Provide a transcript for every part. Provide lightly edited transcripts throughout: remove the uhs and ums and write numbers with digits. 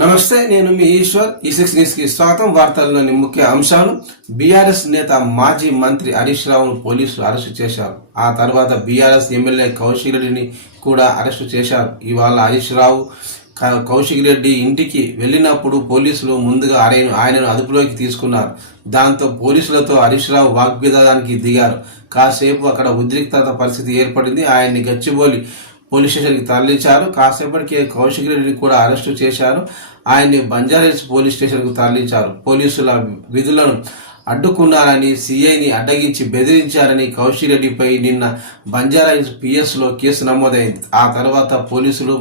నమస్తే, నేను మీ ఈశ్వర్. ఈ6 న్యూస్ కి స్వాగతం. వార్తల్లోని ముఖ్య అంశాలు: బీఆర్ఎస్ నేత మాజీ మంత్రి హరీష్ రావును పోలీసులు అరెస్టు చేశారు. ఆ తర్వాత బీఆర్ఎస్ ఎమ్మెల్యే కౌశిక్ రెడ్డిని కూడా అరెస్టు చేశారు. ఇవాళ హరీష్ రావు కౌశిక్ రెడ్డి ఇంటికి వెళ్లినప్పుడు పోలీసులు ముందుగా ఆయనను అదుపులోకి తీసుకున్నారు. దాంతో పోలీసులతో హరీష్ రావు వాగ్వివాదానికి దిగారు. కాసేపు అక్కడ ఉద్రిక్తత పరిస్థితి ఏర్పడింది. ఆయన్ని గచ్చిబౌలి పోలీస్ స్టేషన్కి తరలించారు. కాసేపటికే కౌశిక్ రెడ్డిని కూడా అరెస్టు చేశారు. ఆయన్ని బంజారాహిల్స్ పోలీస్ స్టేషన్కు తరలించారు. పోలీసుల విధులను అడ్డుకున్నారని, సీఐని అడ్డగించి బెదిరించారని కౌశిక్ రెడ్డిపై నిన్న బంజారాహిల్స్ పిఎస్లో కేసు నమోదైంది. ఆ తర్వాత పోలీసులు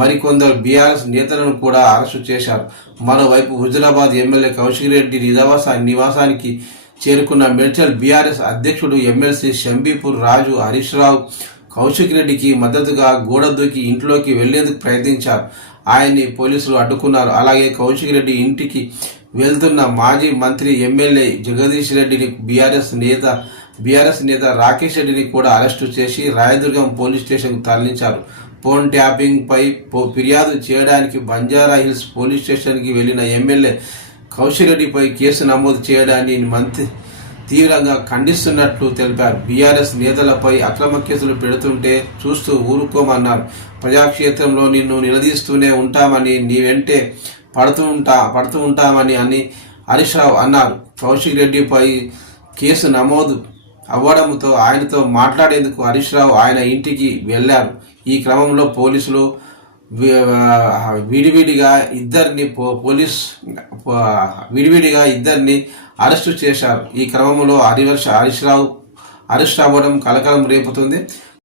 మరికొందరు బీఆర్ఎస్ నేతలను కూడా అరెస్టు చేశారు. మరోవైపు హుజురాబాద్ ఎమ్మెల్యే కౌశిక్ రెడ్డి నివాసానికి చేరుకున్న మేడ్చల్ బీఆర్ఎస్ అధ్యక్షుడు ఎమ్మెల్సీ షంబీపూర్ రాజు హరీష్ రావు కౌశిక్ రెడ్డికి మద్దతుగా గోడ దూకి ఇంట్లోకి వెళ్లేందుకు ప్రయత్నించారు. ఆయన్ని పోలీసులు అడ్డుకున్నారు. అలాగే కౌశిక్ రెడ్డి ఇంటికి వెళ్తున్న మాజీ మంత్రి ఎమ్మెల్యే జగదీష్ రెడ్డిని బీఆర్ఎస్ నేత రాకేష్ రెడ్డిని కూడా అరెస్టు చేసి రాయదుర్గం పోలీస్ స్టేషన్కు తరలించారు. ఫోన్ ట్యాపింగ్ పై ఫిర్యాదు చేయడానికి బంజారాహిల్స్ పోలీస్ స్టేషన్కి వెళ్లిన ఎమ్మెల్యే కౌశిక్ రెడ్డిపై కేసు నమోదు చేయడాన్ని మంత్రి తీవ్రంగా ఖండిస్తున్నట్లు తెలిపారు. బీఆర్ఎస్ నేతలపై అక్రమ కేసులు పెడుతుంటే చూస్తూ ఊరుకోమన్నారు. ప్రజాక్షేత్రంలో నిన్ను నిలదీస్తూనే ఉంటామని, నీ వెంటే పడుతూ ఉంటామని హరీష్ రావు అన్నారు. కౌశిక్ రెడ్డిపై కేసు నమోదు అవ్వడంతో ఆయనతో మాట్లాడేందుకు హరీష్ రావు ఆయన ఇంటికి వెళ్లారు. ఈ క్రమంలో పోలీసులు విడివిడిగా ఇద్దరిని అరెస్టు చేశారు. ఈ క్రమంలో హరీష్ రావు అరెస్ట్ అవ్వడం కలకలం రేపుతుంది.